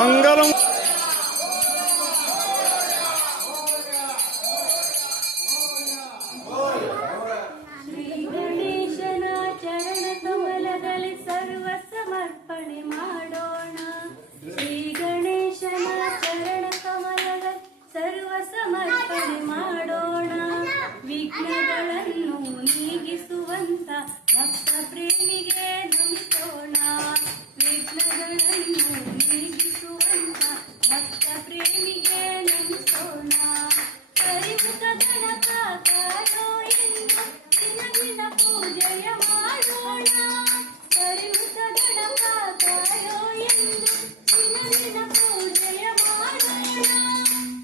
मंगलम श्री गणेशना चरण कमलदली सर्व समर्पणे ಮಾಡೋಣ ಶ್ರೀ ಗಣೇಶನ ಚರಣ ಕಮಲದಲ್ಲಿ ಸರ್ವ ಸಮರ್ಪಣೆ ಮಾಡೋಣ ವಿಘ್ನಗಳನ್ನು ನೀಗಿಸುವಂತ ಭಕ್ತ ಪ್ರೇಮಿಗೆ ನಮಿಸೋಣ ವಿಘ್ನಗಳನ್ನು ನೀಗಿಸುವಂತ ಭಕ್ತ ಪ್ರೇಮಿಗೆ ನಮಿಸೋಣ ಪರಿಮುಖ ಗಣಪ ಕಾಯೋ ಎಂದು ದಿನ ಪೂಜೆಯ ಮಾಡೋಣ ಪರಿಮುಖ ಗಣಪ ಕಾಯೋ ಎಂದು ದಿನ ಪೂಜೆಯ ಮಾಡೋಣ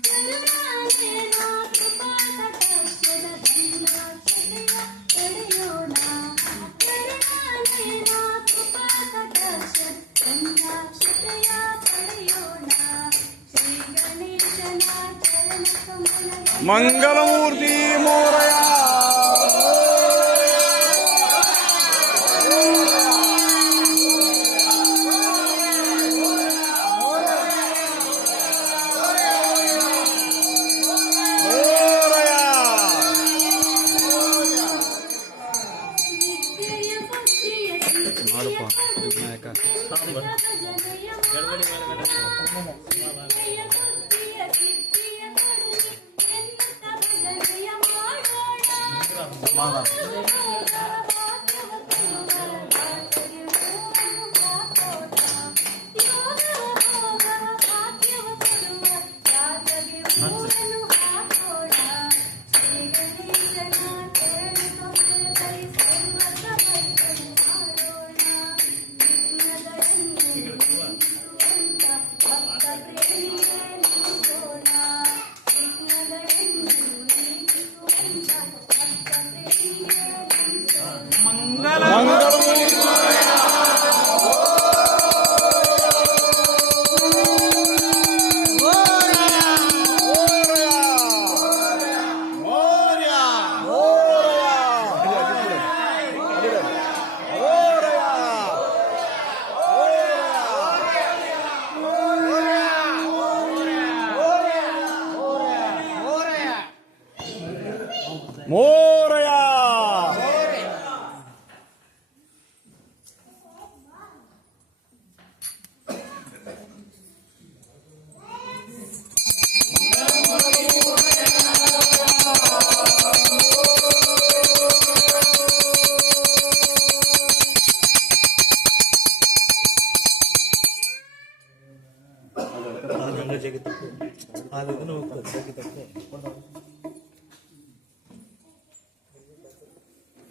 ಕರುಣಾನೇನ ಕೃಪಾ ಕಟಾಕ್ಷದ ಧನ್ಯಾಕ್ಷತೆಯ ಪಡೆಯೋಣ ಕರುಣಾನೇನ ಕೃಪಾ ಕಟಾಕ್ಷದ ಧನ್ಯಾಕ್ಷತೆಯ ಪಡೆಯೋಣ ಶ್ರೀ ಗಣೇಶನ ಚರಣ ಕಮಲ मंगलमूर्ति मोरया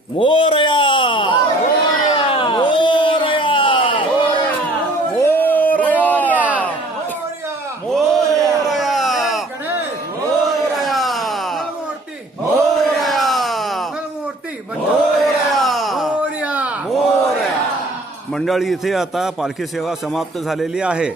मोरया मोरया मोरया मोरया मोरया मोरया मोरया मंडळी, इथे आता पालखी सेवा समाप्त झालेली आहे.